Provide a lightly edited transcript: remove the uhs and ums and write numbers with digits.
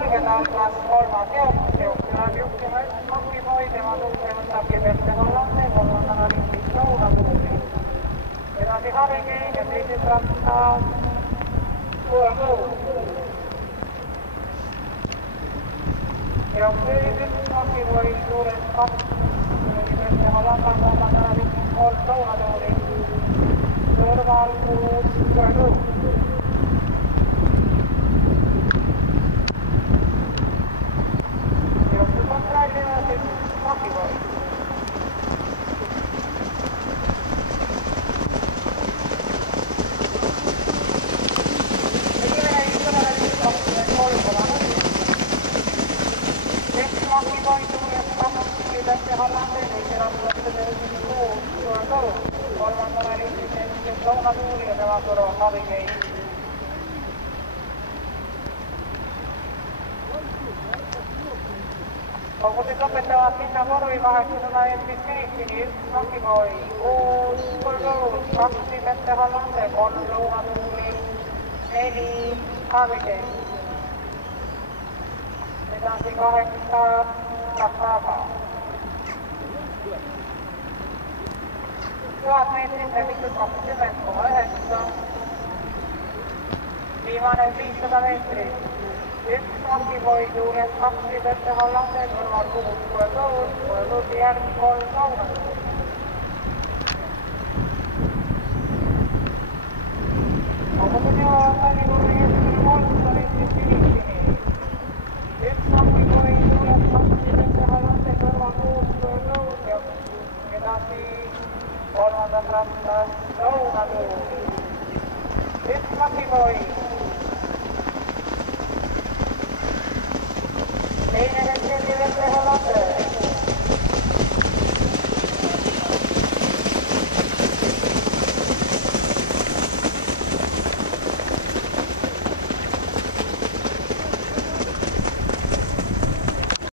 selgelt algas kolmas jooks läheb juhtima üks Makipoi, tema tukke võtab Liberte Hollande, kolmandana ringis Lõunatuuli. Edasi Hurricane ja teises rattas Kuulakõu. Jooks üks Makipoi suures kaks, Liberte Hollanda, kolmandana ringis kolm Lõunatuuli. Kõrval kuus Kuulakõu. Makipoi. Esimene istuva oli 23,0. Üks Makipoi suures kaks, Liberte Hollande, teise ratsaste tõusis kuus Kuulakõu. Kolmandana ringis endiselt Lõunatuuli ja tema kõrval Hurricane. Kogusid lõpetavad Linna Korvi 800 meetrit Keisini, üks Makipoi, kuus Kuulakõu, kaks Liberte Hollande, kolm Lõunatuuli, neli Hurricane. Edasi 8 Rastaga. 1000 meetrit läbitud 20,9. Viimane 500 meetrit. Üks Makipoi suures kaks Liberte Hollande, kõrval kuus Kuulakõu, Kuulakõusi järg kolm Lõunatuuli. Kogutud jõuavad Tallinna keskele 300 meetrit Kilisini. Üks Makipoi suures kaks Liberte Hollande, kõrval kuus Kuulakõu ja edasi kolmandas rattas Lõunatuuli. Üks Makipoi